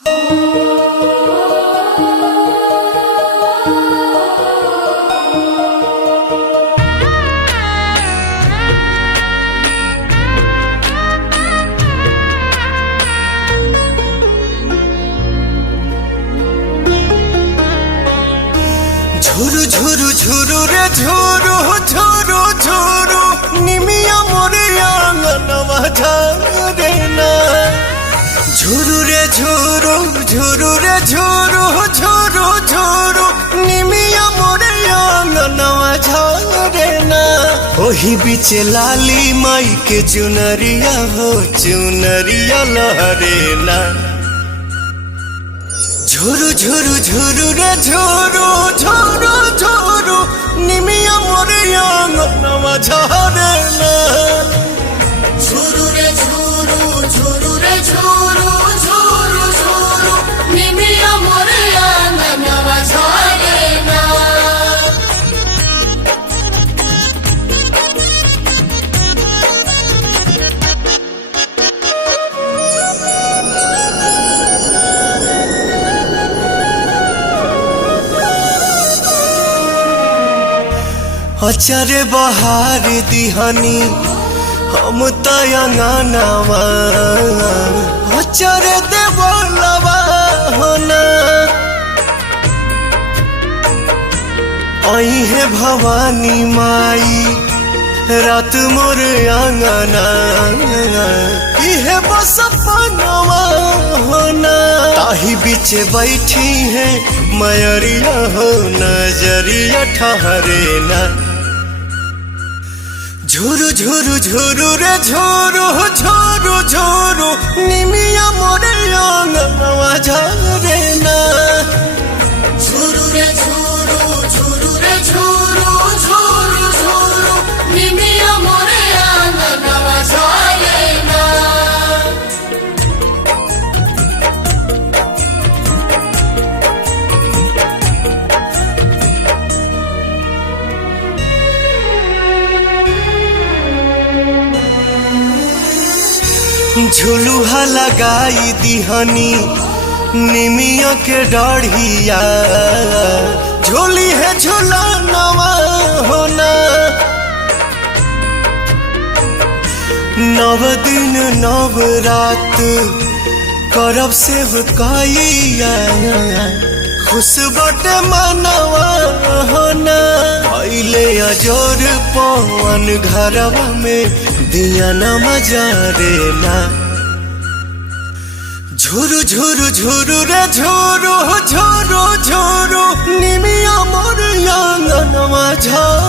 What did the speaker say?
झुरु झुरु झुरु रे झुरु झुरु झुरु निमिया मोरे आंगनवा झारे ना। झुरु रे झुरु झुरु रे झुरु झुरु झुरु निमिया मोरे आंगनवा झारे ना। ओही बीच लाली माई के चुनरिया हो चुनरिया लहरे ना। झुरु झुरु झुरु रे झुरु झुरु झुरु निमिया मोरे आंगनवा झारे ना। झुरु रे झुरु झुरु रे झुरु झुरु झुरु निमिया मोरे आंगनवा झारे ना। अचरे बहार दिहानी हम तयंगनवा अचरे देवलवा होना। आई है भवानी माई रात मोर आंगना इहे बस पनवा होना। ताही बीच बैठी है मयरिया हो नजरिया ठहरे ना। झुरु झुरु झुरु रे झुरु झुरु झुरु निमिया मोरे आंगनवा झारे ना। झुरु रे झुरु झुरु रे झुरु झुरु झुरु निमिया मोरे आंगनवा झारे ना। झुलुहा लगाई दिहनी निमिया के डाढ़िया झोली है झुलनवा होना। नव दिन नव रात करब सेवकाइया खुश बटे मनवा होना। पहले अजोर पवन घरवा में दिया न मजारे ना। झुरु झुरु झुरु रे झुरु झुरु झुरु निमिया मोर आंगनवा झारे।